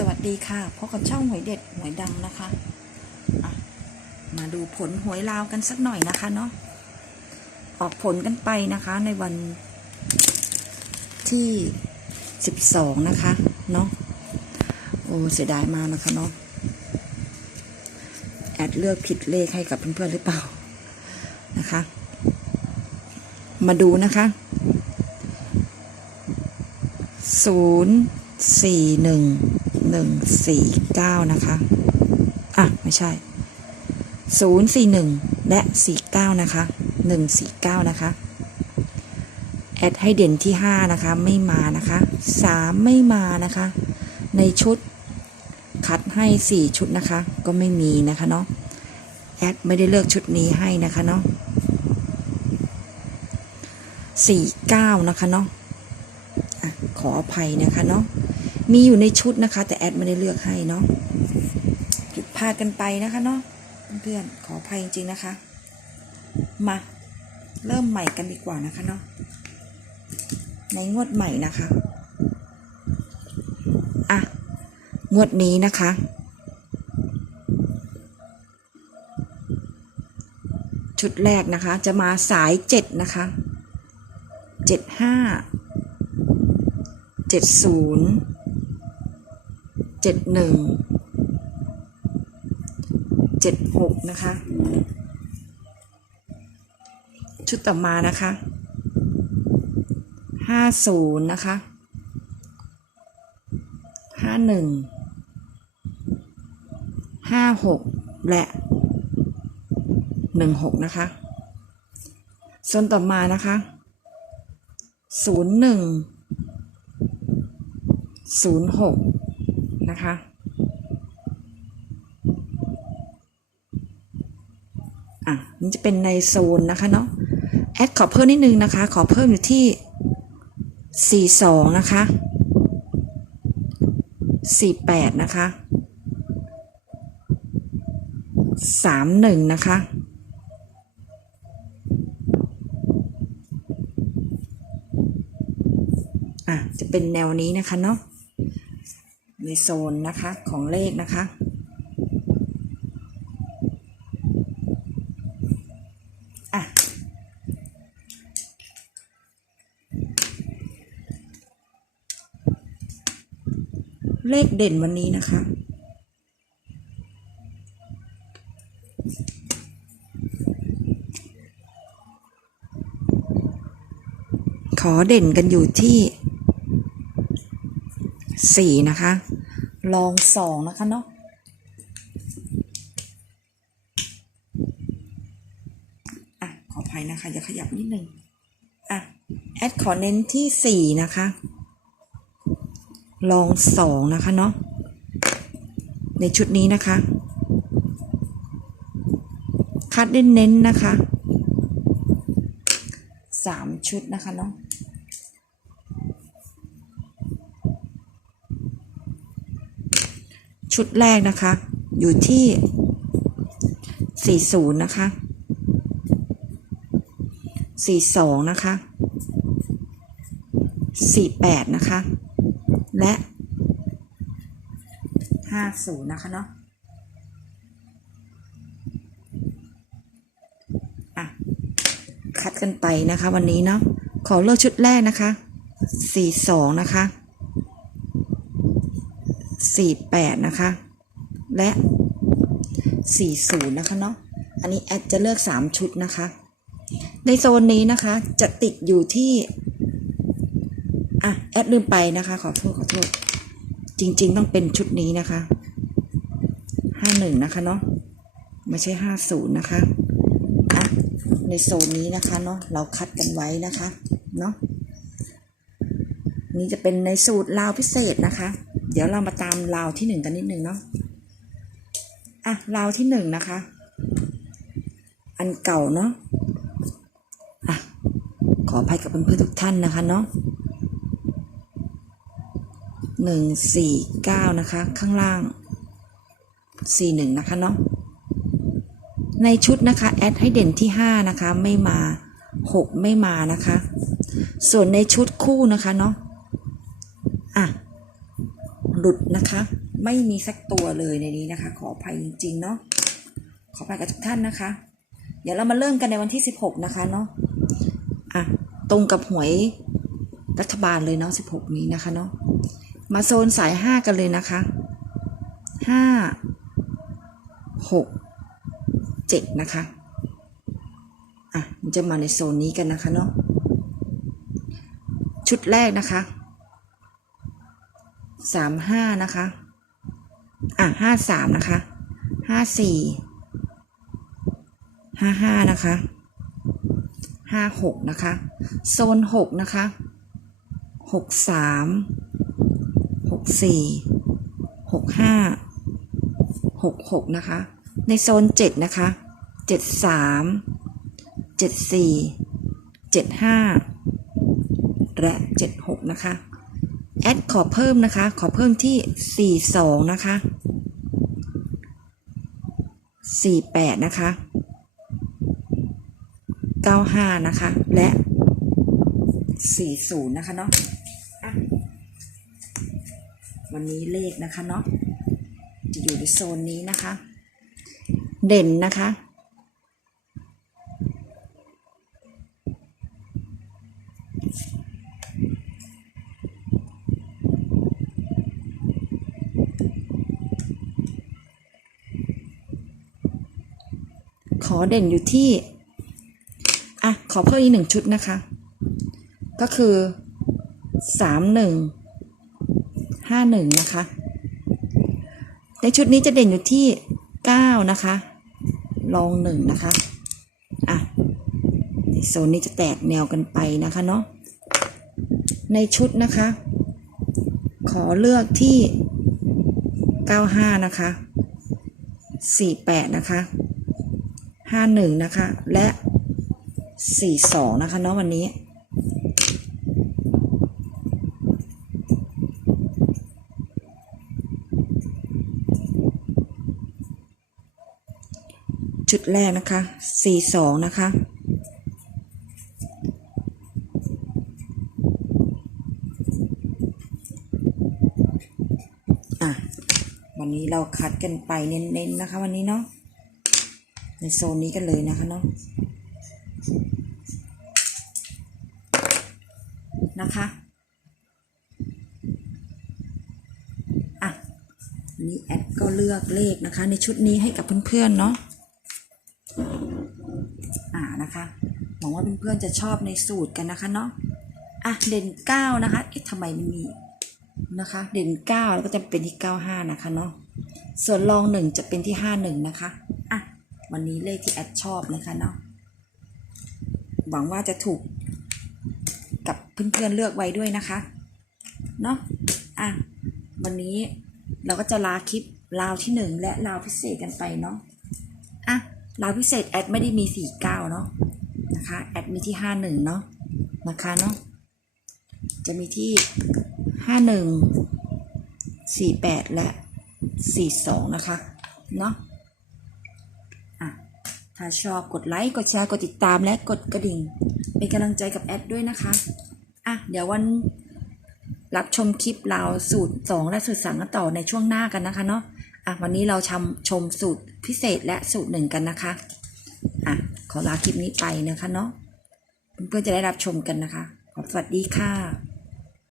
สวัสดีค่ะพบกับช่องหวยเด็ดหวยดังนะคะะมาดูผลหวยลาวกันสักหน่อยนะคะเนาะออกผลกันไปนะคะในวันที่สิบสองนะคะเนาะโอ้เสียดายมานะคะเนาะแอดเลือกผิดเลขให้กับเพื่อนๆหรือเปล่านะคะ มาดูนะคะศูนย์สี่หนึ่ง หนึ่งสี่เก้านะคะ อะ ไม่ใช่ศูนย์สี่หนึ่งและสี่เก้านะคะหนึ่งสี่เก้านะคะ แอดให้เด่นที่ห้านะคะ ไม่มานะคะสามไม่มานะคะ ในชุดคัดให้สี่ชุดนะคะ ก็ไม่มีนะคะเนาะ แอดไม่ได้เลือกชุดนี้ให้นะคะเนาะสี่เก้านะคะเนาะะขออภัยนะคะเนาะ มีอยู่ในชุดนะคะ แต่แอดไม่ได้เลือกให้เนาะผิดพลาดกันไปนะคะเนาะเพื่อนๆขออภัยจริงๆนะคะ มาเริ่มใหม่กันดีกว่านะคะเนาะในงวดใหม่นะคะอะงวดนี้นะคะชุดแรกนะคะ จะมาสายเจ็ดนะคะเจ็ดห้าเจ็ดศูนย์ เจ็ดหนึ่งเจ็ดหกนะคะ ชุดต่อมานะคะห้าศูนย์นะคะห้าหนึ่งห้าหกและหนึ่งหกนะคะส่วนต่อมานะคะศูนย์หนึ่งศูนย์หก นะคะ อะนี่จะเป็นในโซนนะคะเนาะ แอดขอเพิ่มนิดนึงนะคะ ขอเพิ่มอยู่ที่ 42 นะคะ 48 นะคะ 31 นะคะอะจะเป็นแนวนี้นะคะเนาะ ในโซนนะคะของเลขนะคะ อะ เลขเด่นวันนี้นะคะขอเด่นกันอยู่ที่สี่นะคะ ลองสองนะคะเนาะอะขออภัยนะคะอย่าขยับนิดนึงอะแอดขอเน้นที่สี่นะคะ ลองสองนะคะเนาะในชุดนี้นะคะ คัดเน้นเน้นๆนะคะสามชุดนะคะเนาะ ชุดแรกนะคะ อยู่ที่ 40 นะคะ 42 นะคะ 48 นะคะ และ 50 นะคะเนาะอะ คัดกันไปนะคะวันนี้เนาะขอเลือกชุดแรกนะคะ 42 นะคะ 48 นะคะ และ 40 นะคะเนาะ อันนี้แอดจะเลือก 3 ชุดนะคะ ในโซนนี้นะคะจะติดอยู่ที่ อะ แอดลืมไปนะคะ ขอโทษ ขอโทษ จริง ๆ ต้องเป็นชุดนี้นะคะ 51 นะคะเนาะ ไม่ใช่ 50 นะคะ อะ ในโซนนี้นะคะเนาะ เราคัดกันไว้นะคะ เนาะนี่จะเป็นในสูตรลาวพิเศษนะคะ เดี๋ยวเรามาตามลาวที่หนึ่งกันนิดนึงเนาะอะลาวที่หนึ่งนะคะ อันเก่าเนาะอะขออภัยกับเพื่อนๆทุกท่านนะคะเนาะหนึ่งสี่เก้านะคะ ข้างล่างสี่หนึ่งนะคะเนาะในชุดนะคะแอดให้เด่นที่ห้านะคะไม่มาหกไม่มานะคะ ส่วนในชุดคู่นะคะเนาะ หลุดนะคะ ไม่มีสักตัวเลยในนี้นะคะ ขออภัยจริงๆเนาะขออภัยกับทุกท่านนะคะ เดี๋ยวเรามาเริ่มกันในวันที่ 16 นะคะเนาะอะตรงกับหวยรัฐบาลเลยเนาะ16 นี้นะคะเนาะมาโซนสาย 5 กันเลยนะคะ 5 6 7 นะคะอะมันจะมาในโซนนี้กันนะคะเนาะชุดแรกนะคะ สามห้านะคะ อะห้าสามนะคะห้าสี่ห้าห้านะคะห้าหกนะคะ โซนหกนะคะหกสามหกสี่หกห้าหกหกนะคะ ในโซนเจ็ดนะคะเจ็ดสามเจ็ดสี่เจ็ดห้าและเจ็ดหกนะคะ แอดขอเพิ่มนะคะ ขอเพิ่มที่ 42 นะคะ 48 นะคะ 95 นะคะ และ 40 นะคะเนาะะวันนี้เลขนะคะเนาะจะอยู่ในโซนนี้นะคะ เด่นนะคะ อเด่นอยู่ที่ อะ ขอเพิ่มอีกหนึ่งชุดนะคะ ก็คือสามหนึ่งห้าหนึ่งนะคะ ในชุดนี้จะเด่นอยู่ที่เก้านะคะ ลองหนึ่งนะคะ อะในโซนนี้จะแตกแนวกันไปนะคะเนาะ ในชุดนะคะ ขอเลือกที่เก้าห้านะคะสี่แปดนะคะ ห้าหนึ่งนะคะ และสี่สองนะคะเนาะวันนี้จุดแรกนะคะสี่สองนะคะอะวันนี้เราคัดกันไปเน้นๆนะคะวันนี้เนาะ ในโซนนี้กันเลยนะคะเนาะนะคะอะนนี้แอดก็เลือกเลขนะคะ ในชุดนี้ให้กับเพื่อนๆเนาะอ่านะคะหวังว่าเพื่อนๆจะชอบในสูตรกันนะคะเนาะอะเด่นเก้านะคะเอ๊ะทำไมมันมีนะคะ เด่นเก้าแล้วก็จะเป็นที่เก้าห้านะคะเนาะส่วนรองหนึ่งจะเป็นที่ห้าหนึ่งนะคะ วันนี้เลขที่แอดชอบนะคะเนาะหวังว่าจะถูกกับเพื่อนๆเลือกไว้ด้วยนะคะ เนาะอะ วันนี้เราก็จะลาคลิปราวที่หนึ่งและราวพิเศษกันไปเนาะอะราวพิเศษแอดไม่ได้มีสี่เก้าเนาะนะคะแอดมีที่ห้าหนึ่งเนาะนะคะเนาะจะมีที่ห้าหนึ่งสี่แปดและสี่สองนะคะเนาะ ถ้าชอบกดไลค์ กดแชร์ กดติดตามและกดกระดิ่ง เป็นกำลังใจกับแอดด้วยนะคะ อะ เดี๋ยววันรับชมคลิปเราสูตร 2 และสูตรสามกันต่อในช่วงหน้ากันนะคะเนาะ อะ วันนี้เราชมชมสูตรพิเศษและสูตรหนึ่งกันนะคะ อะ ขอลาคลิปนี้ไปนะคะเนาะ เพื่อนๆจะได้รับชมกันนะคะ ขอสวัสดีค่ะ